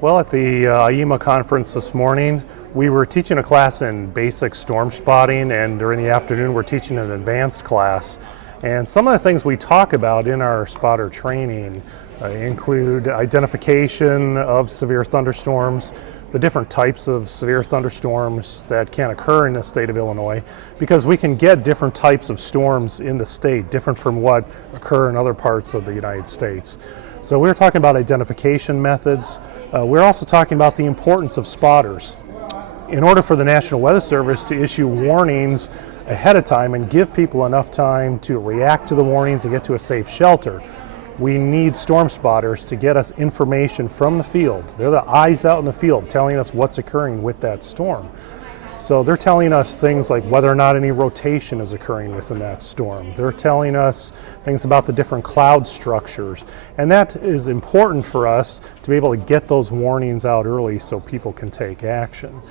Well, at the IEMA conference this morning, we were teaching a class in basic storm spotting, and during the afternoon we're teaching an advanced class. And some of the things we talk about in our spotter training include identification of severe thunderstorms, the different types of severe thunderstorms that can occur in the state of Illinois, because we can get different types of storms in the state, different from what occur in other parts of the United States. So we're talking about identification methods. We're also talking about the importance of spotters. In order for the National Weather Service to issue warnings ahead of time and give people enough time to react to the warnings and get to a safe shelter, we need storm spotters to get us information from the field. They're the eyes out in the field telling us what's occurring with that storm. So they're telling us things like whether or not any rotation is occurring within that storm. They're telling us things about the different cloud structures. And that is important for us to be able to get those warnings out early so people can take action.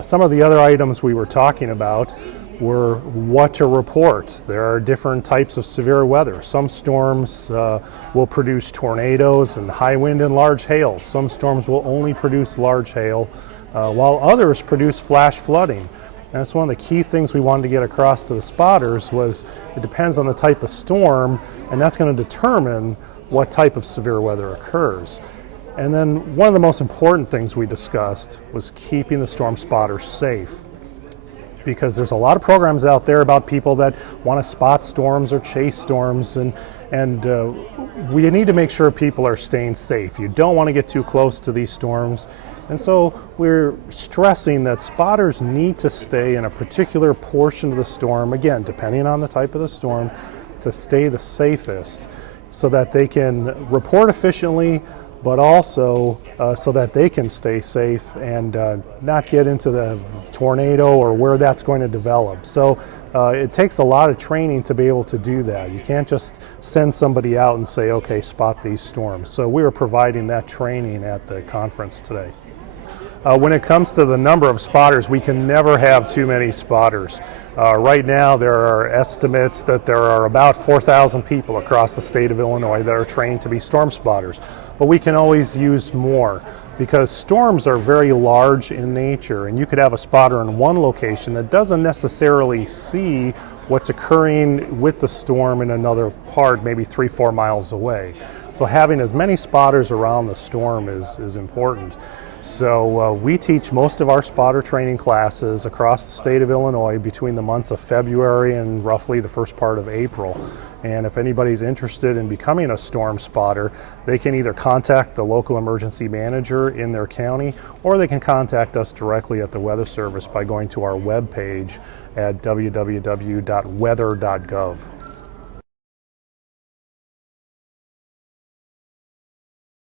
Some of the other items we were talking about were what to report. There are different types of severe weather. Some storms will produce tornadoes and high wind and large hail. Some storms will only produce large hail, while others produce flash flooding. And that's one of the key things we wanted to get across to the spotters was it depends on the type of storm, and that's going to determine what type of severe weather occurs. And then one of the most important things we discussed was keeping the storm spotters safe, because there's a lot of programs out there about people that want to spot storms or chase storms, and we need to make sure people are staying safe. You don't want to get too close to these storms, and so we're stressing that spotters need to stay in a particular portion of the storm, again, depending on the type of the storm, to stay the safest so that they can report efficiently, but also so that they can stay safe and not get into the tornado or where that's going to develop. So it takes a lot of training to be able to do that. You can't just send somebody out and say, okay, spot these storms. So we are providing that training at the conference today. When it comes to the number of spotters, we can never have too many spotters. Right now there are estimates that there are about 4,000 people across the state of Illinois that are trained to be storm spotters. But we can always use more because storms are very large in nature, and you could have a spotter in one location that doesn't necessarily see what's occurring with the storm in another part, maybe 3-4 miles away. So having as many spotters around the storm is important. So we teach most of our spotter training classes across the state of Illinois between the months of February and roughly the first part of April. And if anybody's interested in becoming a storm spotter, they can either contact the local emergency manager in their county, or they can contact us directly at the Weather Service by going to our webpage at www.weather.gov.